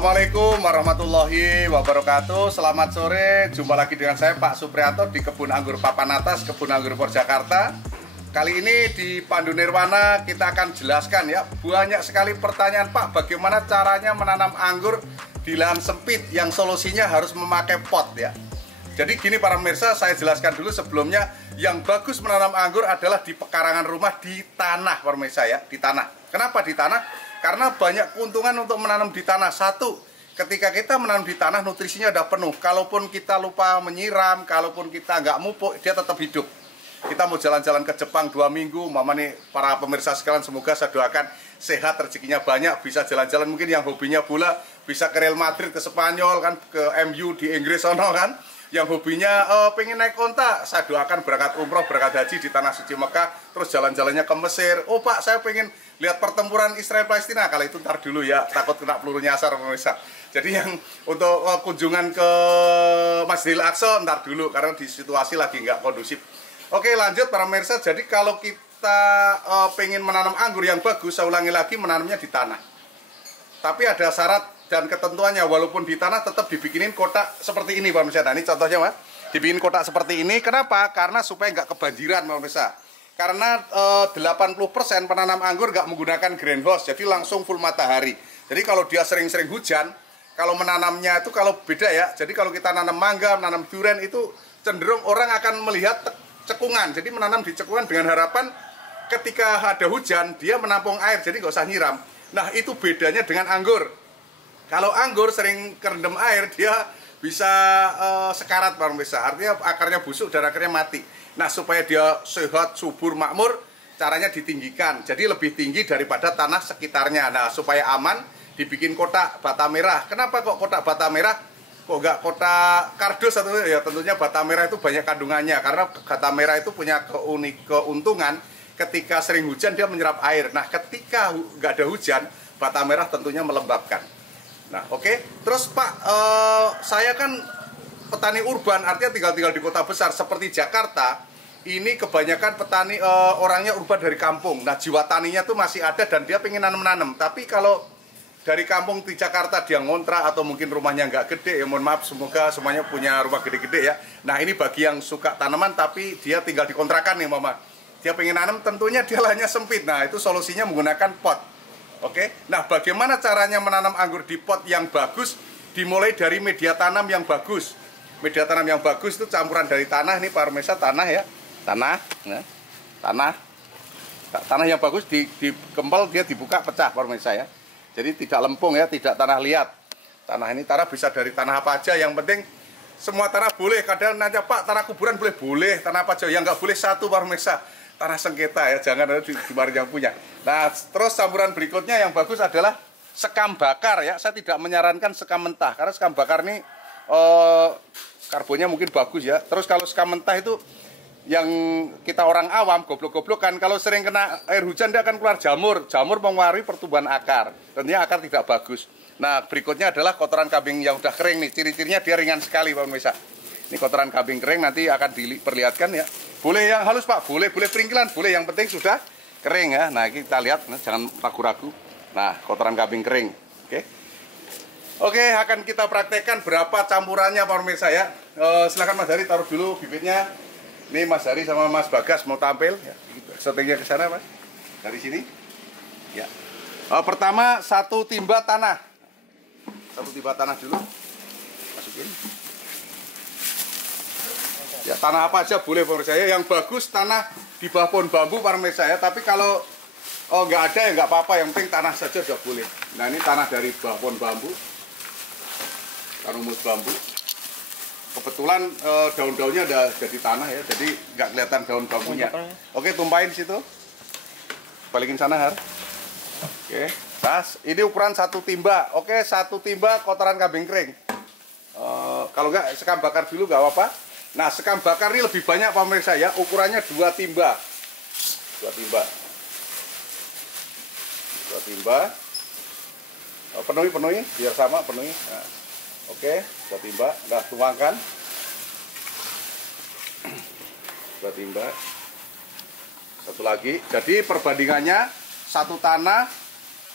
Assalamualaikum warahmatullahi wabarakatuh. Selamat sore, jumpa lagi dengan saya Pak Supriyanto di Kebun Anggur Papan Atas, Kebun Anggur Purjakarta. Kali ini di Pandu Nirwana kita akan jelaskan ya, banyak sekali pertanyaan Pak, bagaimana caranya menanam anggur di lahan sempit yang solusinya harus memakai pot ya. Jadi gini para pemirsa, saya jelaskan dulu sebelumnya, yang bagus menanam anggur adalah di pekarangan rumah, di tanah para pemirsa ya, di tanah. Kenapa di tanah? Karena banyak keuntungan untuk menanam di tanah. Satu, ketika kita menanam di tanah nutrisinya udah penuh. Kalaupun kita lupa menyiram, kalaupun kita nggak mupuk, dia tetap hidup. Kita mau jalan-jalan ke Jepang 2 minggu, mama nih para pemirsa sekalian, semoga saya doakan sehat, rezekinya banyak, bisa jalan-jalan, mungkin yang hobinya bola bisa ke Real Madrid, ke Spanyol kan, ke MU di Inggris sono kan. Yang hobinya pengen naik onta, saya doakan berangkat umroh, berangkat haji di tanah suci Mekah, terus jalan-jalannya ke Mesir. Oh Pak, saya pengen lihat pertempuran Israel Palestina, kalau itu ntar dulu ya, takut kena peluru nyasar pemirsa. Jadi yang untuk kunjungan ke Masjidil Aqsa ntar dulu, karena di situasi lagi nggak kondusif. Oke lanjut para pemirsa, jadi kalau kita pengen menanam anggur yang bagus, saya ulangi lagi, menanamnya di tanah. Tapi ada syarat dan ketentuannya, walaupun di tanah tetap dibikinin kotak seperti ini Pak Pemirsa. Nah ini contohnya Mas, dibikin kotak seperti ini. Kenapa? Karena supaya nggak kebanjiran Pak Pemirsa. Karena 80% penanam anggur nggak menggunakan greenhouse, jadi langsung full matahari. Jadi kalau dia sering-sering hujan, kalau menanamnya itu kalau beda ya. Jadi kalau kita nanam mangga, nanam durian itu cenderung orang akan melihat cekungan. Jadi menanam di cekungan dengan harapan ketika ada hujan dia menampung air, jadi nggak usah nyiram. Nah itu bedanya dengan anggur. Kalau anggur sering kerendam air, dia bisa sekarat Pak Pemirsa. Artinya akarnya busuk dan akhirnya mati. Nah supaya dia sehat, subur, makmur, caranya ditinggikan. Jadi lebih tinggi daripada tanah sekitarnya. Nah supaya aman, dibikin kotak bata merah. Kenapa kok kotak bata merah? Kok nggak kotak kardus atau ya tentunya bata merah itu banyak kandungannya. Karena bata merah itu punya keuntungan ketika sering hujan dia menyerap air. Nah ketika nggak ada hujan, bata merah tentunya melembabkan. Nah oke. Terus Pak, saya kan petani urban, artinya tinggal di kota besar seperti Jakarta. Ini kebanyakan petani orangnya urban dari kampung. Nah jiwa taninya tuh masih ada dan dia pengen nanam-nanam. Tapi kalau dari kampung di Jakarta dia ngontrak atau mungkin rumahnya nggak gede, ya mohon maaf, semoga semuanya punya rumah gede-gede ya. Nah ini bagi yang suka tanaman tapi dia tinggal di kontrakan nih mama. Dia pengen nanam, tentunya dia lahannya sempit. Nah itu solusinya menggunakan pot. Oke, nah bagaimana caranya menanam anggur di pot yang bagus? Dimulai dari media tanam yang bagus. Media tanam yang bagus itu campuran dari tanah, ini Pak Pemirsa, tanah ya. Tanah, ya. Tanah yang bagus dikempel, dia dibuka pecah Pak Pemirsa ya. Jadi tidak lempung ya, tidak tanah liat. Tanah ini tanah bisa dari tanah apa aja, yang penting semua tanah boleh. Kadang nanya Pak, tanah kuburan boleh, tanah apa aja, yang nggak boleh satu Pak Pemirsa, tanah sengketa ya, jangan ada di yang punya. Nah, terus campuran berikutnya yang bagus adalah sekam bakar ya. Saya tidak menyarankan sekam mentah karena sekam bakar ini karbonnya mungkin bagus ya. Terus kalau sekam mentah itu yang kita orang awam goblok-goblok kan, kalau sering kena air hujan dia akan keluar jamur mempengaruhi pertumbuhan akar. Tentunya akar tidak bagus. Nah, berikutnya adalah kotoran kambing yang udah kering nih. Ciri-cirinya dia ringan sekali Pak Pemirsa. Ini kotoran kambing kering, nanti akan diperlihatkan ya. Boleh yang halus Pak, boleh peringkilan, boleh, yang penting sudah kering ya. Nah kita lihat, jangan ragu-ragu. Nah kotoran kambing kering. Oke, akan kita praktekkan berapa campurannya Pak Pemirsa ya. Silakan Mas Hari taruh dulu bibitnya. Ini Mas Hari sama Mas Bagas mau tampil ya. Settingnya ke sana Mas, dari sini ya. Pertama satu timba tanah dulu masukin ya. Tanah apa aja boleh Pak Pemirsa ya. Yang bagus tanah di bawah pohon bambu Pak Pemirsa ya. Tapi kalau nggak ada ya nggak apa-apa, yang penting tanah saja sudah boleh. Nah ini tanah dari bawah pohon bambu, rumus bambu. Kebetulan daun-daunnya udah jadi tanah ya, jadi nggak kelihatan daun bambunya. Oke, tumpahin situ, balikin sana Har. Oke, tas ini ukuran satu timba. Oke, satu timba kotoran kambing kering. Kalau nggak sekam bakar dulu nggak apa-apa. Nah sekam bakar ini lebih banyak Pak Pemirsa ya, ukurannya 2 timba. 2 timba. Penuhi biar sama, penuhi. Nah, oke, 2 timba. Nah tuangkan 2 timba. Satu lagi. Jadi perbandingannya 1 tanah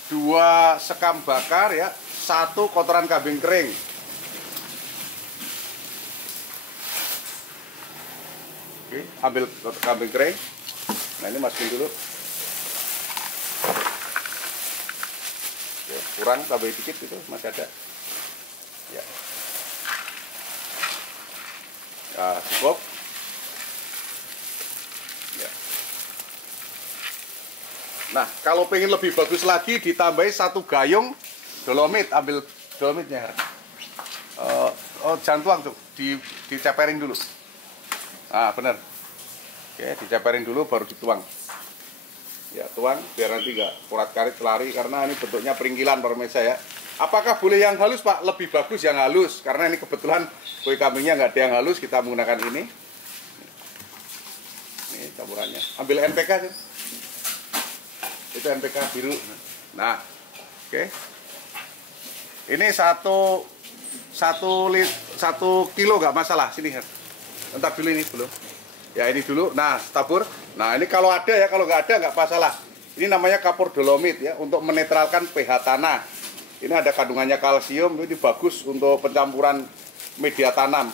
2 sekam bakar ya, 1 kotoran kambing kering. Oke, ambil kambing kering. Nah, ini masukin dulu. Ya, kurang, tambah dikit itu masih ada. Ya. Nah, cukup. Ya. Nah, kalau pengen lebih bagus lagi ditambahi 1 gayung dolomit, ambil dolomitnya. Jangan tuang tuh, diceperin dulu. Ah, bener. Oke, diceperin dulu baru dituang. Ya, tuang biar nanti nggak kurat-karit lari, karena ini bentuknya peringkilan pemirsa ya. Apakah boleh yang halus, Pak? Lebih bagus yang halus, karena ini kebetulan kue kambingnya nggak ada yang halus, kita menggunakan ini. Ini campurannya. Ambil NPK sih. Itu NPK biru. Nah, oke. Ini 1 kilo nggak masalah. Sini, entar dulu ini belum. Ya, ini dulu. Nah, tabur. Nah, ini kalau ada ya, kalau nggak ada nggak masalah. Ini namanya kapur dolomit ya, untuk menetralkan pH tanah. Ini ada kandungannya kalsium, ini bagus untuk pencampuran media tanam.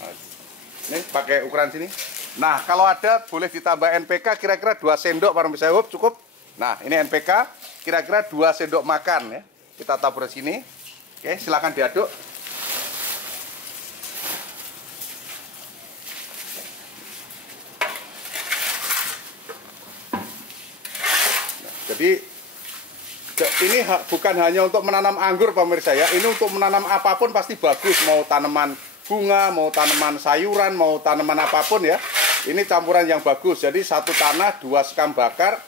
Nah, ini pakai ukuran sini. Nah, kalau ada boleh ditambah NPK kira-kira 2 sendok para pemirsa. Cukup. Nah, ini NPK kira-kira 2 sendok makan ya. Kita tabur sini. Oke, silakan diaduk. Jadi ini bukan hanya untuk menanam anggur pemirsa ya, ini untuk menanam apapun pasti bagus, mau tanaman bunga, mau tanaman sayuran, mau tanaman apapun ya. Ini campuran yang bagus. Jadi 1 tanah, 2 sekam bakar,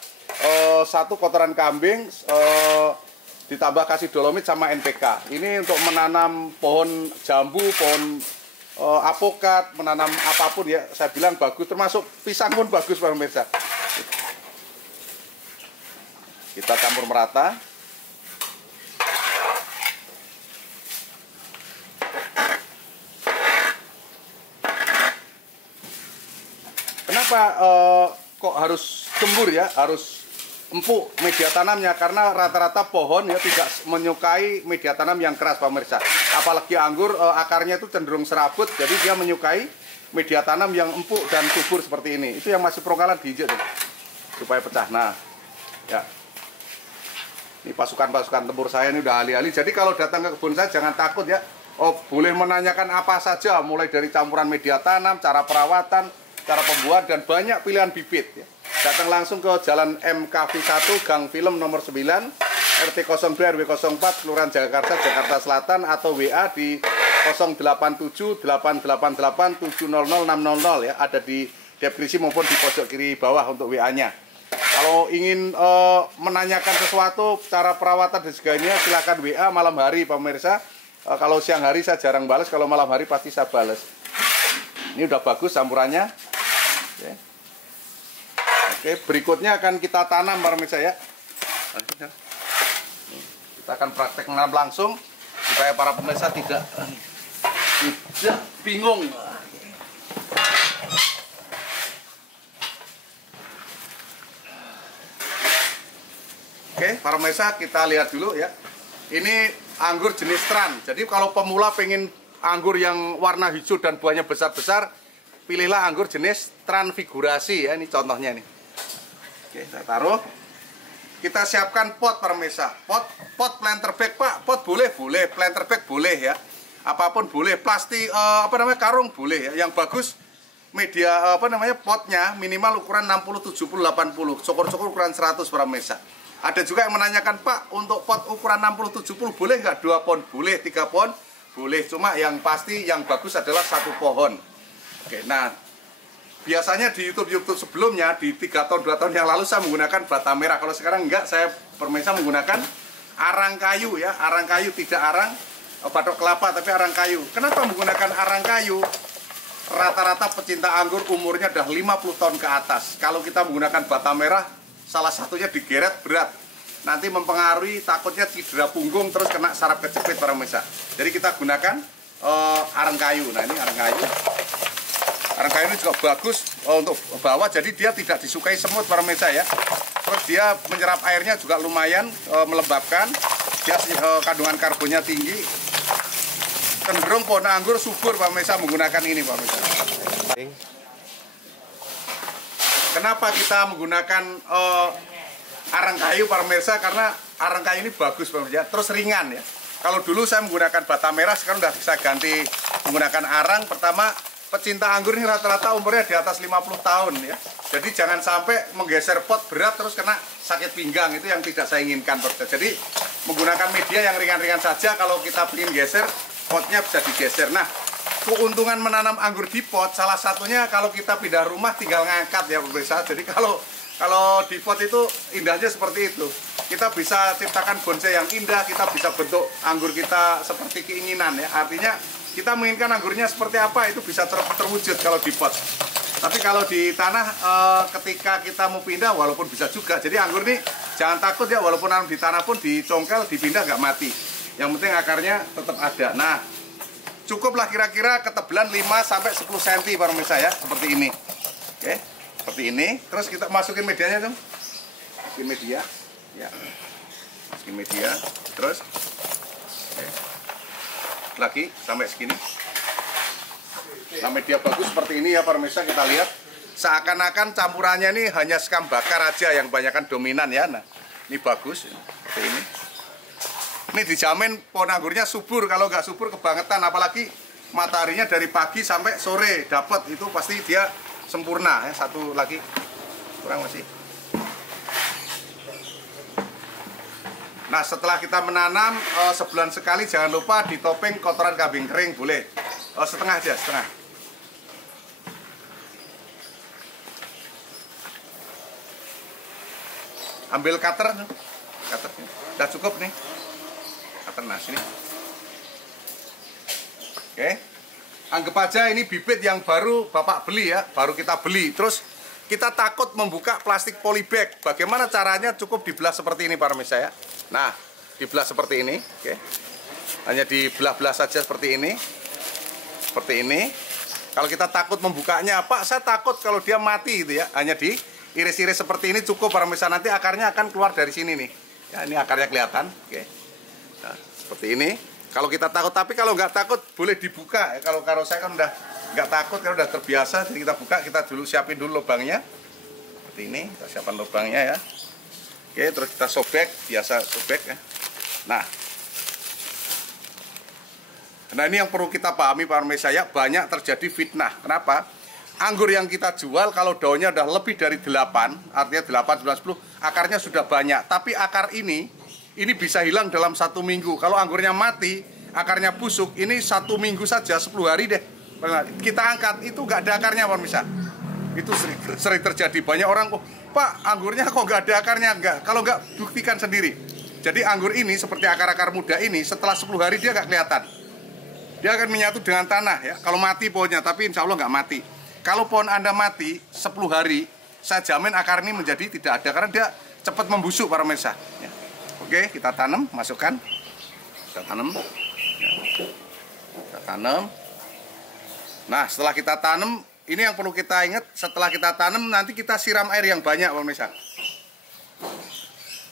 1 kotoran kambing, ditambah kasih dolomit sama NPK. Ini untuk menanam pohon jambu, pohon apokat, menanam apapun ya, saya bilang bagus, termasuk pisang pun bagus pemirsa. Kita campur merata. Kenapa kok harus gembur ya, harus empuk media tanamnya? Karena rata-rata pohon ya tidak menyukai media tanam yang keras pemirsa. Apalagi anggur, akarnya itu cenderung serabut, jadi dia menyukai media tanam yang empuk dan subur seperti ini. Itu yang masih prongkalan diinjek tuh, supaya pecah. Nah, ya. Ini pasukan-pasukan tempur saya ini udah ahli-ahli. Jadi kalau datang ke kebun saya jangan takut ya. Oh, boleh menanyakan apa saja, mulai dari campuran media tanam, cara perawatan, cara pembuat, dan banyak pilihan bibit ya. Datang langsung ke Jalan MKV1 Gang Film nomor 9 RT 02 RW 04 Kelurahan Jagakarsa, Jakarta Selatan, atau WA di 087 888 700 600 ya. Ada di deskripsi maupun di pojok kiri bawah untuk WA-nya. Kalau ingin menanyakan sesuatu, cara perawatan dan sebagainya, silakan WA malam hari pemirsa. Kalau siang hari saya jarang balas, kalau malam hari pasti saya balas. Ini udah bagus campurannya. Oke, berikutnya akan kita tanam pemirsa ya. Kita akan praktek menanam langsung supaya para pemirsa tidak bingung. Oke, para pemirsa kita lihat dulu ya. Ini anggur jenis Tran. Jadi kalau pemula pengen anggur yang warna hijau dan buahnya besar-besar, pilihlah anggur jenis Transfigurasi ya. Ini contohnya nih. Oke, saya taruh. Kita siapkan pot para pemirsa. Pot planter bag, Pak. Pot boleh, planter bag boleh ya. Apapun boleh. Plastik karung boleh ya. Yang bagus media potnya minimal ukuran 60 70 80. Cokor-cokor ukuran 100 para pemirsa. Ada juga yang menanyakan, Pak, untuk pot ukuran 60-70 boleh nggak? 2 pohon? Boleh, 3 pohon? Boleh, cuma yang pasti yang bagus adalah 1 pohon. Oke, nah, biasanya di YouTube sebelumnya, di 3 tahun, 2 tahun yang lalu saya menggunakan bata merah. Kalau sekarang enggak, saya pemirsa menggunakan arang kayu ya. Arang kayu, tidak arang batok kelapa, tapi arang kayu. Kenapa menggunakan arang kayu? Rata-rata pecinta anggur umurnya udah 50 tahun ke atas. Kalau kita menggunakan bata merah, salah satunya digeret berat, nanti mempengaruhi, takutnya cedera punggung terus kena saraf kejepit para pemirsa. Jadi kita gunakan arang kayu. Nah, ini arang kayu. Arang kayu ini juga bagus untuk bawah, jadi dia tidak disukai semut para pemirsa ya. Terus dia menyerap airnya juga lumayan, melembabkan. dia kandungan karbonnya tinggi, cenderung pohon anggur subur Pak Pemirsa menggunakan ini Pak Pemirsa. Kenapa kita menggunakan arang kayu Pak Pemirsa? Karena arang kayu ini bagus Pak Pemirsa, terus ringan ya. Kalau dulu saya menggunakan bata merah, sekarang udah bisa ganti menggunakan arang. Pertama, pecinta anggur ini rata-rata umurnya di atas 50 tahun ya. Jadi jangan sampai menggeser pot berat terus kena sakit pinggang, itu yang tidak saya inginkan. Jadi menggunakan media yang ringan-ringan saja, kalau kita ingin geser, potnya bisa digeser. Nah, keuntungan menanam anggur di pot, salah satunya kalau kita pindah rumah tinggal ngangkat ya pemirsa. Jadi kalau di pot itu indahnya seperti itu. Kita bisa ciptakan bonsai yang indah, kita bisa bentuk anggur kita seperti keinginan ya. Artinya kita menginginkan anggurnya seperti apa, itu bisa terwujud kalau di pot. Tapi kalau di tanah ketika kita mau pindah walaupun bisa juga. Jadi anggur ini jangan takut ya, walaupun nanam di tanah pun dicongkel, dipindah nggak mati. Yang penting akarnya tetap ada. Nah, cukuplah kira-kira ketebalan 5-10 cm Pak pemirsa ya, seperti ini. Oke, seperti ini. Terus kita masukin medianya dong. Masukin media. Ya. Masukin media. Terus oke. Lagi sampai segini. Nah, media bagus seperti ini ya Pak pemirsa, kita lihat. Seakan-akan campurannya ini hanya sekam bakar aja yang kebanyakan dominan ya. Nah, ini bagus seperti ini. Ini dijamin pohon anggurnya subur. Kalau nggak subur kebangetan, apalagi mataharinya dari pagi sampai sore dapat, itu pasti dia sempurna ya. Satu lagi kurang masih. Nah, setelah kita menanam sebulan sekali jangan lupa ditopeng kotoran kambing kering, boleh setengah aja, setengah. Ambil cutter, udah cukup nih. Nah, sini. Oke. Anggap aja ini bibit yang baru Bapak beli ya, baru kita beli. Terus kita takut membuka plastik polybag. Bagaimana caranya? Cukup dibelah seperti ini Pak pemirsa ya. Nah, dibelah seperti ini, oke. Hanya dibelah-belah saja seperti ini. Seperti ini. Kalau kita takut membukanya, Pak, saya takut kalau dia mati gitu ya. Hanya diiris-iris seperti ini cukup Pak pemirsa. Nanti akarnya akan keluar dari sini nih. Ya, ini akarnya kelihatan, oke. Nah, seperti ini. Kalau kita takut, tapi kalau nggak takut boleh dibuka. Kalau saya kan udah nggak takut, kalau udah terbiasa, jadi kita buka. Kita dulu siapin dulu lubangnya. Seperti ini, kita siapkan lubangnya ya. Oke, terus kita sobek, biasa sobek ya. Nah ini yang perlu kita pahami Pak pemirsa ya, banyak terjadi fitnah. Kenapa? Anggur yang kita jual kalau daunnya udah lebih dari 8, artinya 8, 9, 10, akarnya sudah banyak. Tapi akar ini bisa hilang dalam 1 minggu. Kalau anggurnya mati, akarnya busuk, ini 1 minggu saja, 10 hari deh. Kita angkat, itu nggak ada akarnya Pak pemirsa. Itu sering terjadi. Banyak orang kok, Pak, anggurnya kok nggak ada akarnya? Enggak. Kalau nggak, buktikan sendiri. Jadi anggur ini seperti akar-akar muda ini, setelah 10 hari dia nggak kelihatan. Dia akan menyatu dengan tanah ya. Kalau mati pohonnya, tapi insya Allah nggak mati. Kalau pohon Anda mati 10 hari, saya jamin akar ini menjadi tidak ada, karena dia cepat membusuk Pak pemirsa. Ya. Oke, kita tanam, masukkan. Kita tanam. Ya. Kita tanam. Nah, setelah kita tanam, ini yang perlu kita ingat, setelah kita tanam nanti kita siram air yang banyak Pak pemirsa.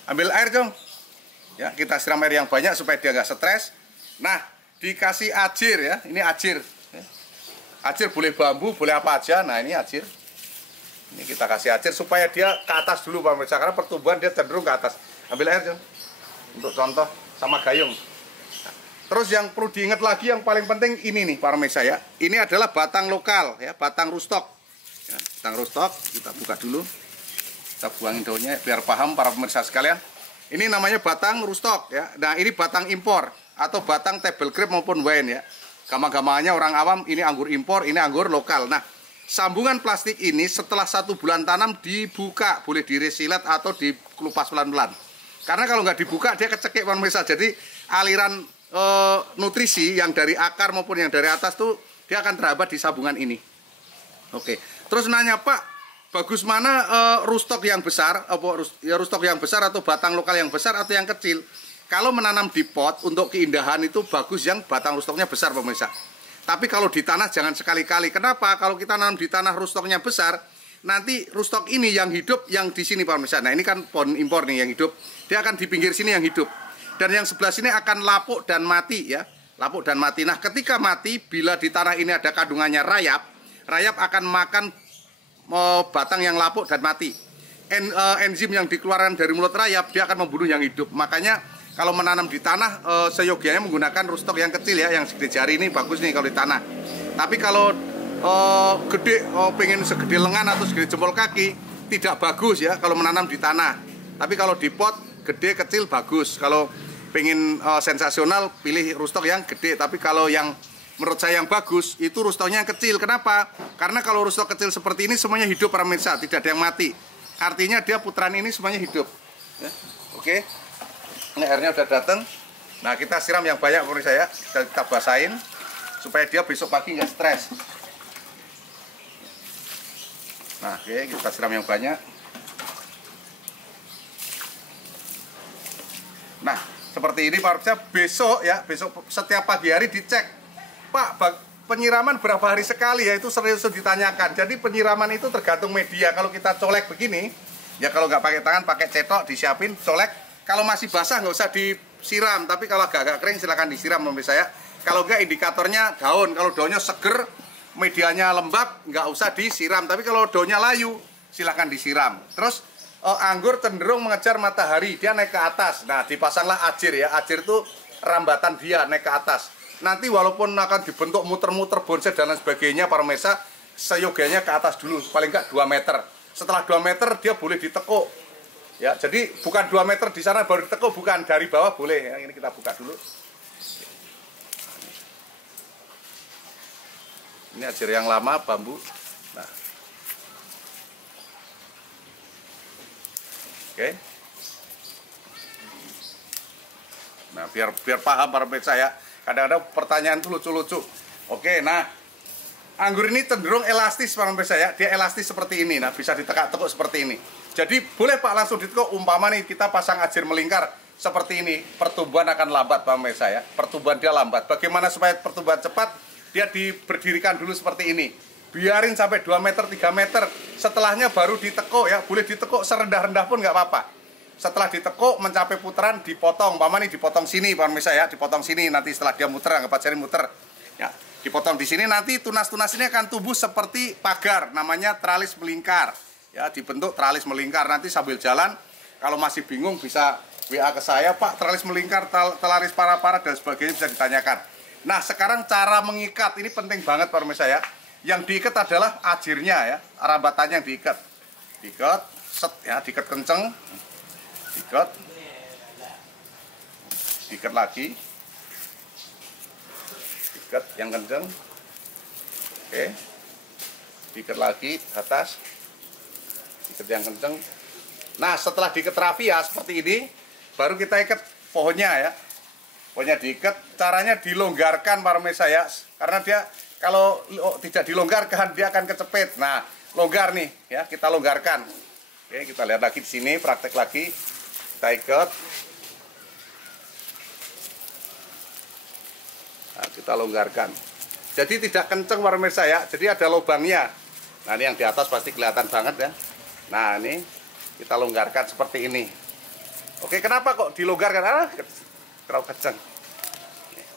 Ambil air dong. Ya, kita siram air yang banyak supaya dia nggak stres. Nah, dikasih ajir ya, ini ajir. Ajir boleh bambu, boleh apa aja. Nah, ini ajir. Ini kita kasih ajir supaya dia ke atas dulu Pak pemirsa, karena pertumbuhan dia cenderung ke atas. Ambil air dong. Untuk contoh sama gayung. Terus yang perlu diingat lagi yang paling penting ini nih Pak pemirsa ya. Ini adalah batang lokal ya, batang rustok. Ya, batang rustok kita buka dulu. Kita buangin daunnya biar paham para pemirsa sekalian. Ini namanya batang rustok ya. Nah, ini batang impor atau batang table grape maupun wine ya. Gampang-gampangnya orang awam ini anggur impor, ini anggur lokal. Nah, sambungan plastik ini setelah 1 bulan tanam dibuka, boleh diresilet atau dikelupas pelan-pelan. Karena kalau nggak dibuka dia kecekik Pak pemirsa. Jadi aliran nutrisi yang dari akar maupun yang dari atas tuh dia akan terhambat di sambungan ini. Oke. Terus nanya, Pak, bagus mana rustok yang besar, rustok yang besar atau batang lokal yang besar atau yang kecil? Kalau menanam di pot untuk keindahan itu bagus yang batang rustoknya besar pemirsa. Tapi kalau di tanah jangan sekali-kali. Kenapa? Kalau kita nanam di tanah rustoknya besar, nanti rustok ini yang hidup yang di sini Pak pemirsa. Nah, ini kan pohon impor nih yang hidup. Dia akan di pinggir sini yang hidup. dan yang sebelah sini akan lapuk dan mati ya. Lapuk dan mati. Nah, ketika mati, bila di tanah ini ada kandungannya rayap, rayap akan makan batang yang lapuk dan mati. Enzim yang dikeluarkan dari mulut rayap, dia akan membunuh yang hidup. Makanya kalau menanam di tanah, seyogianya menggunakan rootstock yang kecil ya, yang segede jari ini bagus nih kalau di tanah. Tapi kalau gede, pengen segede lengan atau segede jempol kaki, tidak bagus ya kalau menanam di tanah. Tapi kalau di pot, gede kecil bagus. Kalau pengen sensasional, pilih rootstock yang gede. Tapi kalau yang menurut saya yang bagus, itu rootstocknya yang kecil. Kenapa? Karena kalau rootstock kecil seperti ini semuanya hidup para pemirsa, tidak ada yang mati. Artinya dia putaran ini semuanya hidup ya. Oke. Ini airnya udah datang. Nah, kita siram yang banyak pemirsa ya. Kita basahin supaya dia besok pagi nggak stres. Nah, oke, kita siram yang banyak. Nah, seperti ini Pak Pemirsa, besok ya, besok setiap pagi hari dicek. Pak, penyiraman berapa hari sekali ya, itu serius ditanyakan. Jadi penyiraman itu tergantung media. Kalau kita colek begini, ya kalau nggak pakai tangan, pakai cetok, disiapin, colek. Kalau masih basah nggak usah disiram, tapi kalau agak kering silakan disiram pemirsa ya. Kalau nggak indikatornya daun, kalau daunnya seger, medianya lembab, nggak usah disiram. Tapi kalau daunnya layu, silakan disiram. Terus anggur cenderung mengejar matahari, dia naik ke atas. Nah, dipasanglah ajir ya. Ajir itu rambatan dia naik ke atas. Nanti walaupun akan dibentuk muter-muter bonsai dan lain sebagainya, para pemirsa, seyogianya ke atas dulu, paling nggak 2 meter. Setelah 2 meter dia boleh ditekuk. Ya, jadi bukan 2 meter di sana baru ditekuk, bukan, dari bawah boleh ya. Ini kita buka dulu. Ini ajir yang lama, bambu. Nah. Oke. Nah, biar paham para pemirsa ya. Kadang-kadang pertanyaan itu lucu-lucu. Oke, nah, anggur ini cenderung elastis para pemirsa ya. Dia elastis seperti ini. Nah, bisa ditekuk-tekuk seperti ini. Jadi boleh Pak langsung ditekuk. Umpama nih kita pasang ajir melingkar seperti ini, pertumbuhan akan lambat para pemirsa ya. Pertumbuhan dia lambat. Bagaimana supaya pertumbuhan cepat? Dia diberdirikan dulu seperti ini. Biarin sampai 2 meter, 3 meter. Setelahnya baru ditekuk ya. Boleh ditekuk serendah-rendah pun nggak apa-apa. Setelah ditekuk mencapai putaran, dipotong. Umpama nih dipotong sini Pak pemirsa ya. Dipotong sini, nanti setelah dia muter, anggap aja ini muter. Ya, dipotong di sini, nanti tunas-tunas ini akan tumbuh seperti pagar. Namanya tralis melingkar. Ya, dibentuk tralis melingkar. Nanti sambil jalan, kalau masih bingung bisa WA ke saya, Pak, tralis melingkar, telaris para-para dan sebagainya bisa ditanyakan. Nah, sekarang cara mengikat ini penting banget para pemirsa ya. Yang diikat adalah ajirnya ya, rambatannya yang diikat. Diikat, set ya, diikat kenceng. Diikat. Diikat lagi. Diikat yang kenceng. Oke. Diikat lagi atas. Diikat yang kenceng. Nah, setelah diikat rapi ya seperti ini, baru kita ikat pohonnya ya. Pokoknya diikat, caranya dilonggarkan para pemirsa ya, karena dia kalau tidak dilonggarkan dia akan kecepit. Nah, longgar nih ya, kita longgarkan. Oke, kita lihat lagi di sini, praktek lagi. Kita ikat. Nah, kita longgarkan. Jadi tidak kenceng para pemirsa ya, jadi ada lubangnya. Nah, ini yang di atas pasti kelihatan banget ya. Nah, ini kita longgarkan seperti ini. Oke, kenapa kok dilonggarkan? Terlalu kenceng.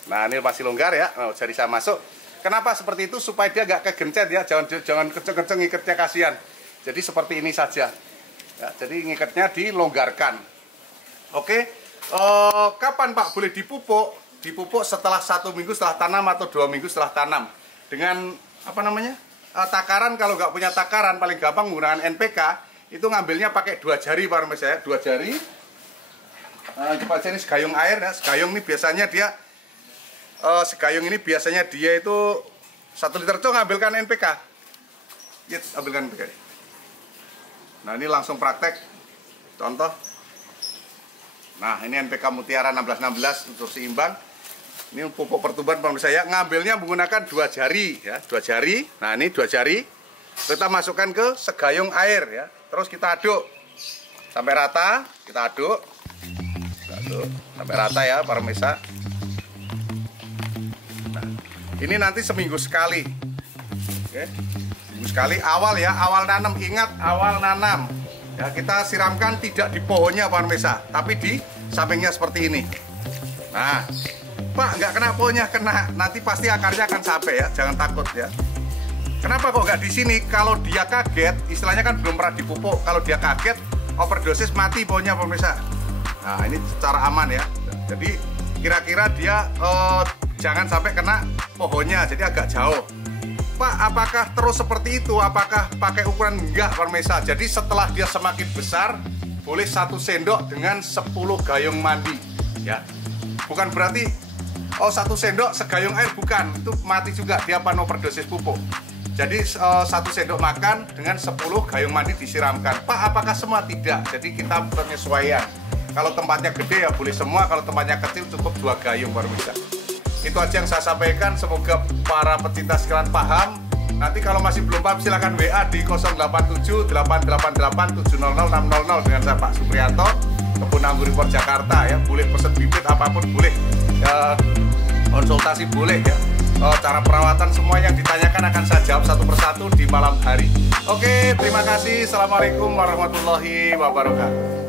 Nah, ini masih longgar ya. Nah, jari saya masuk. Kenapa seperti itu? Supaya dia nggak kegencet ya. Jangan kenceng-kenceng ngikatnya, kasihan. Jadi seperti ini saja. Ya, jadi ngikatnya dilonggarkan. Oke. Kapan Pak boleh dipupuk? Dipupuk setelah 1 minggu setelah tanam atau 2 minggu setelah tanam. Dengan apa namanya? Takaran. Kalau nggak punya takaran, paling gampang menggunakan NPK. Itu ngambilnya pakai 2 jari Pak pemirsa ya. 2 jari. Coba aja ini segayung air ya. Segayung ini biasanya dia itu 1 liter. Coba ambilkan NPK. Ya, ambilkan NPK. Nah, ini langsung praktek. Contoh. Nah, ini NPK Mutiara 1616 unsur seimbang. Ini pupuk pertumbuhan pemirsa ya. Ngambilnya menggunakan 2 jari ya, 2 jari. Nah, ini 2 jari. Kita masukkan ke segayung air ya. Terus kita aduk sampai rata. Kita aduk. Sampai rata ya para pemirsa. Nah, ini nanti seminggu sekali. Oke. Seminggu sekali awal ya, awal nanam. Ingat, awal nanam. Ya, kita siramkan tidak di pohonnya para pemirsa, tapi di sampingnya seperti ini. Nah, Pak, nggak kena pohonnya, kena. Nanti pasti akarnya akan sampai ya, jangan takut ya. Kenapa kok nggak di sini? Kalau dia kaget, istilahnya kan belum pernah dipupuk. Kalau dia kaget, overdosis mati pohonnya pemirsa. Nah, ini secara aman ya. Jadi kira-kira dia jangan sampai kena pohonnya, jadi agak jauh. Pak, apakah terus seperti itu? Apakah pakai ukuran? Enggak pemirsa. Jadi setelah dia semakin besar, boleh 1 sendok dengan 10 gayung mandi ya. Bukan berarti 1 sendok segayung air, bukan. Itu mati juga, dia overdosis pupuk. Jadi 1 sendok makan dengan 10 gayung mandi disiramkan. Pak, apakah semua? Tidak. Jadi kita penyesuaian. Kalau tempatnya gede ya boleh semua, kalau tempatnya kecil cukup 2 gayung pemirsa. Itu aja yang saya sampaikan, semoga para pecinta sekalian paham. Nanti kalau masih belum paham silahkan WA di 087 888 700 600 dengan saya Pak Suprianto, Kebun Anggur Impor Jakarta ya. Boleh pesen bibit apapun boleh, konsultasi boleh ya. Cara perawatan semua yang ditanyakan akan saya jawab satu persatu di malam hari. Oke, terima kasih. Assalamualaikum warahmatullahi wabarakatuh.